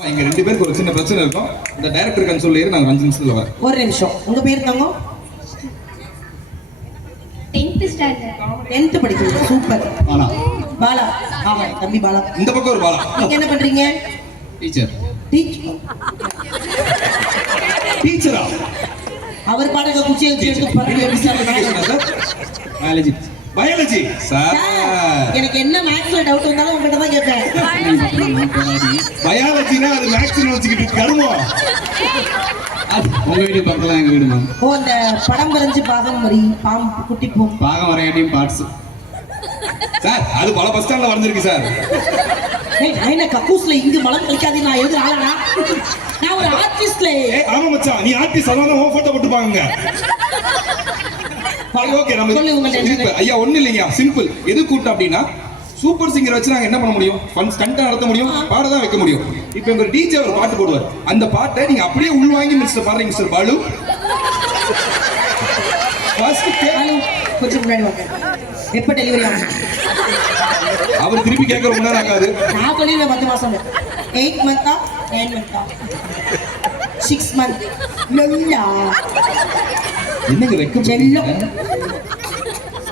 இங்க ரெண்டு பேருக்கு ஒரு சின்ன பிரச்சனை இருக்கும். இந்த டைரக்டர் கன்சோல் ஏறி நாங்க 5 நிமிஷத்துல வரோம். ஒரு நிமிஷம். உங்க பேர் தாங்க? 10th standard. 10th படிக்கிறீங்க. சூப்பர். பாலா. பாலா. ஆமா, தம்பி பாலா. இந்த பக்கம் ஒரு பாலா. நீங்க என்ன பண்றீங்க? டீச்சர். டீச்சரா? அவர் பாடக குச்சி எடுத்து பாருங்க. Sir biology. Biology sir. எனக்கு என்ன மேத்ஸ்ல டவுட் வந்தாலும் உங்ககிட்ட தான் கேட்பேன். பயாலஜினா அது மேத்ஸ்னு வச்சுக்கிட்டு கருமம். உங்க வீடு பக்கத்துல எங்க வீடு மேம். ஓ, அந்த படம் வரைஞ்சு பாகம் வரி பாம்பு குட்டி பூ பாகம் வரையாட்டியும் பார்ட்ஸ். சார் அது பல பஸ் ஸ்டாண்ட்ல வரைஞ்சிருக்கு சார். ஏய், நான் என்ன கக்கூஸ்ல இங்க மலம் கழிக்காதே. நான் எழுதுற ஆளா? நான் ஒரு ஆர்டிஸ்ட்ல. ஆமா மச்சான், நீ ஆர்டிஸ்ட் அதான் ஓ போட்டோ போட்டு பாருங்க. ஓகே நம்ம ஐயா ஒண்ணு இல்லைங்க, சிம்பிள். எது கூட்டம் அப்படின்னா சூப்பர் சிங்கர் வச்சு நாங்க என்ன பண்ண முடியும்? ஃபன் ஸ்டண்டா நடத்த முடியும், பாட தான் வைக்க முடியும். இப்போ எங்க டிஜே ஒரு பாட்டு போடுவார். அந்த பாட்டை நீங்க அப்படியே உள்வாங்கி மிஸ்டர் பாடுறீங்க மிஸ்டர் பாலு. கொஞ்சம் முன்னாடி வாங்க. எப்ப டெலிவரி ஆகும்? அவர் திருப்பி கேட்க ரொம்ப நேரம் ஆகாது. நான் சொல்லிடுவேன் 10 மாசம். 8 மந்த்தா 9 மந்த்தா 6 மந்த். லல்லா என்னங்க வெக்கம்.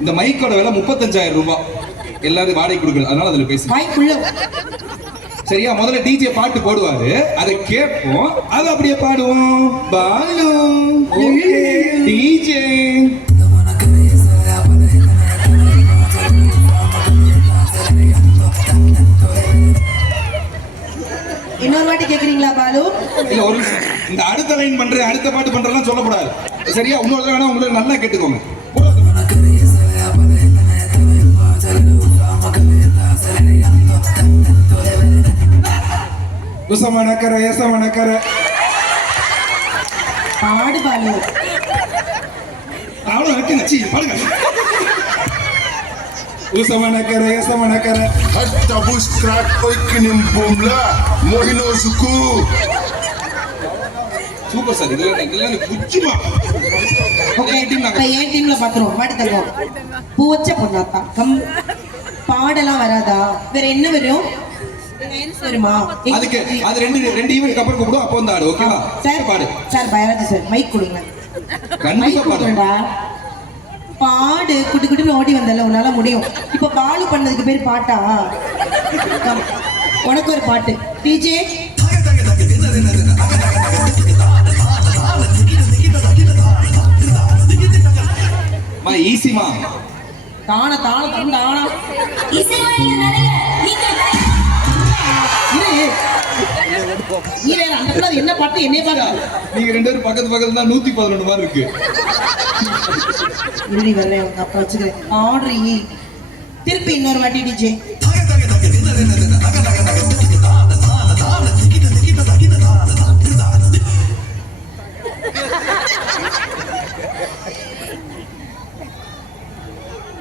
இந்த மைக்கோட விலை 35,000 ரூபாய். எல்லாரும் வாடகை கொடுக்கல, அதனால அதுல பேசு. மைக்குள்ள சரியா? முதல்ல டிஜே பாட்டு போடுவாரு, அதை கேட்போம், அதை அப்படியே பாடுவோம். பாலு டிஜே. இன்னொரு வாட்டி கேக்குறீங்களா பாலு? இல்ல ஒரு இந்த அடுத்த லைன் பண்றேன் அடுத்த பாட்டு பண்றேன்னு சொல்லக்கூடாது. சரியா? இன்னொரு தடவை வேணா உங்களுக்கு நல்லா கேட்டுக்கோங்க. உசமனக்கர எசமனக்கர பாடு பாலு. அவ்வளவு இருக்குங்க. சீ பாடுங்க. உசமனக்கர எசமனக்கர Hatta bus crack oikinin bomla mohino suku. Super sir. இதெல்லாம் குச்சிமா. ஓகே, இப்ப ஏன் டீம்ல பாத்துறோம். மாட்டி தருவோம். பூ வச்ச பொண்ணாத்தா கம் பாடலாம் வராதா? வேற என்ன வரும்? வருமா? அதுக்கு அது ரெண்டு ஈவென்ட் அப்புறம் கூப்பிடும். அப்போ வந்து ஆடு. ஓகேவா? சார் பாடு. சார் பயாலஜி சார் மைக் கொடுங்க. கண்டிப்பா பாடுடா. பாடு. குட்டி குட்டின்னு ஓடி வந்தல, உன்னால முடியும். இப்ப பாலு பண்ணதுக்கு பேர் பாட்டா? உனக்கு ஒரு பாட்டு டிஜே. மா ஈஸிமா. தான தான தந்தானா இசைவாணிகள் நிறைய. என்ன பாட்டு? என்னைய பாரு. நீங்க ரெண்டு பேரும் பக்கத்து பக்கத்துல 111 மாதிரி இருக்கு. இறுதி வரேன் உங்க அப்பா வச்சுக்கிறேன். ஆர்டரி திருப்பி இன்னொரு வாட்டி டிஜே.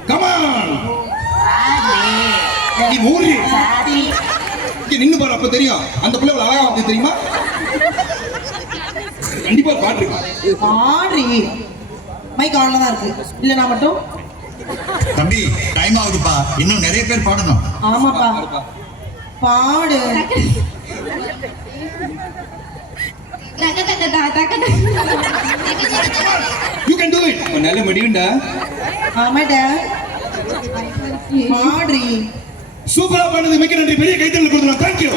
கமான் நீ மூடி இங்க நின்னு பாரு, அப்ப தெரியும் அந்த பிள்ளை அழகா வந்து தெரியுமா? கண்டிப்பா பாட்டு இருக்கு. ஆர்டரி மைக் ஆன்ல தான் இருக்கு. இல்ல நான் மட்டும். தம்பி டைம் ஆகுதுப்பா, இன்னும் நிறைய பேர் பாடணும். ஆமாப்பா பாடு. You can do it. நல்ல முடியும்டா. ஆமாடா பாடு. சூப்பரா பண்ணது. மிக்க நன்றி. பெரிய கைத்தட்டல் கொடுத்துறோம். Thank you.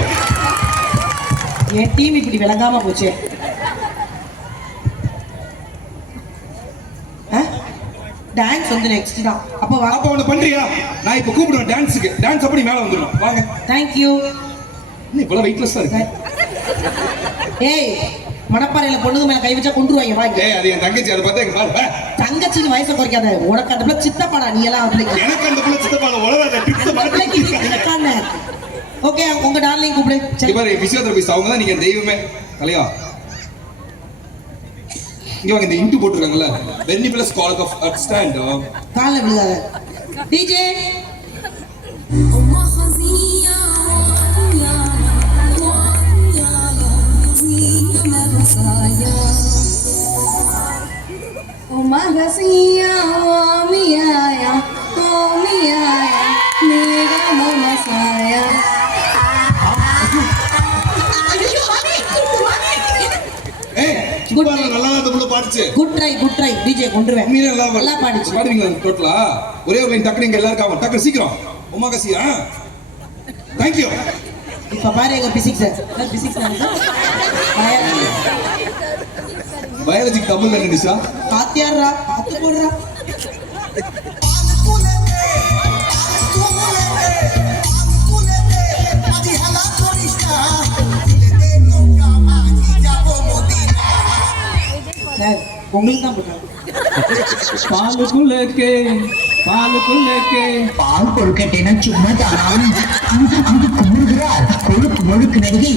என் டீம் இப்படி விளங்காம போச்சு. டான்ஸ் வந்து நெக்ஸ்ட் தான். அப்ப வா. அப்ப ஒண்ணு பண்றியா? நான் இப்ப கூப்பிடுவேன் டான்ஸ்க்கு. டான்ஸ் அப்படி மேல வந்துரும். வாங்க. Thank you. நீ இவ்வளவு வெயிட்லெஸ்ஸா இருக்கு. ஏய், மணப்பாறையில பொண்ணுங்க மேல கை வச்சா கொண்டுருவாங்க. வாங்க. ஏய், அது என் தங்கச்சி. அதை பார்த்தா எங்க பாரு. தங்கச்சிக்கு வயசை குறைக்காத. உனக்கு அந்த பிள்ளை சித்தப்பாடா. நீ எல்லாம் அப்படி எனக்கு அந்த பிள்ளை சித்தப்பால உலகாத டிப்ஸ் மாத்தி. ஓகே, உங்க டார்லிங் கூப்பிடு. சரி பாரு, பிசியோதெரபிஸ்ட் அவங்க தான். நீங்க தெய்வமே. கலையா இங்க வாங்க. இந்த இன்டு போட்டுருக்காங்கல்ல, வென்னி பிளஸ் கால் ஆஃப் அட் ஸ்டாண்ட். கால்ல விழுகாத DJ. Magasiya, miyaya, miyaya, mega masaya. பாடுச்சு. குட் ட்ரை டிஜே கொண்டுருவேன். உண்மையிலே நல்லா பாடுச்சு. பாடுவீங்களா டோட்டலா? ஒரே ஒரு லைன் டக்குனு எங்க எல்லாருக்கும் டக்கு சீக்கிரம். உமாகசி Thank you. இப்ப பாரு எங்க பிசிக்ஸ் பயாலஜிக்கு தமிழ்ல என்ன நிஷா? பாத்தியாரா பாத்து போடுறா. சார் உங்களுக்கு தான் போட்டாங்க. பாலுக்குள்ளே பால் கொழுக்கட்டேனா சும்மாதான் அங்கு குமுறுகிறார் கொழுக்கு முழுக்கு நடிகை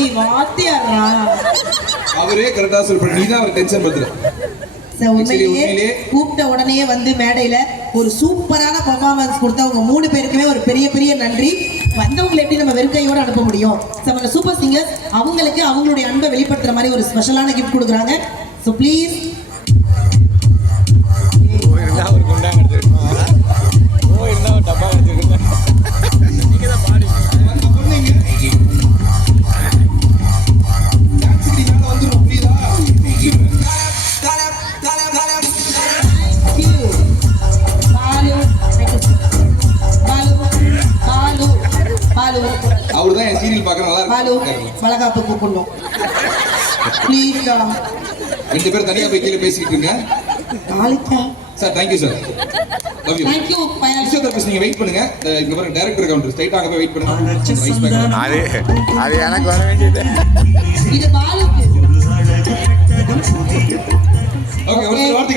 ஏய் வாத்தியாரா. அவரே கரெக்டா சொல்ற. நீ தான் அவர் டென்ஷன் பண்ற. சார் உண்மையிலேயே உண்மையிலேயே கூப்பிட்ட உடனே வந்து மேடையில ஒரு சூப்பரான பெர்ஃபார்மன்ஸ் கொடுத்தவங்க 3 பேருக்குமே ஒரு பெரிய நன்றி. வந்தவங்களை எப்படி நம்ம வெறுக்கையோட அனுப்ப முடியும்? நம்ம சூப்பர் சிங்கர்ஸ் அவங்களுக்கு அவங்களுடைய அன்பை வெளிப்படுத்துற மாதிரி ஒரு ஸ்பெஷலான கிஃப்ட் கொடுக்குறாங்க. ஸோ ப்ளீஸ் அவர்தான் என் சீரியல் பார்க்க நல்லா பாலு இருக்கு. வளகாப்பு கூப்பிடணும் ப்ளீஸ். 2 பேரும் தனியா போய் கீழே பேசிக்கிட்டு இருங்க. நாளைக்கா sir thank you sir. Love you. Thank you physiotherapist நீங்க வெயிட் பண்ணுங்க. இங்க பாருங்க டைரக்டர் கவுண்டர் ஸ்ட்ரைட்டா அங்க போய் வெயிட் பண்ணுங்க. அது எனக்கு வர வேண்டியது. இது பாலுக்கு. ஓகே ஒரு வார்த்தை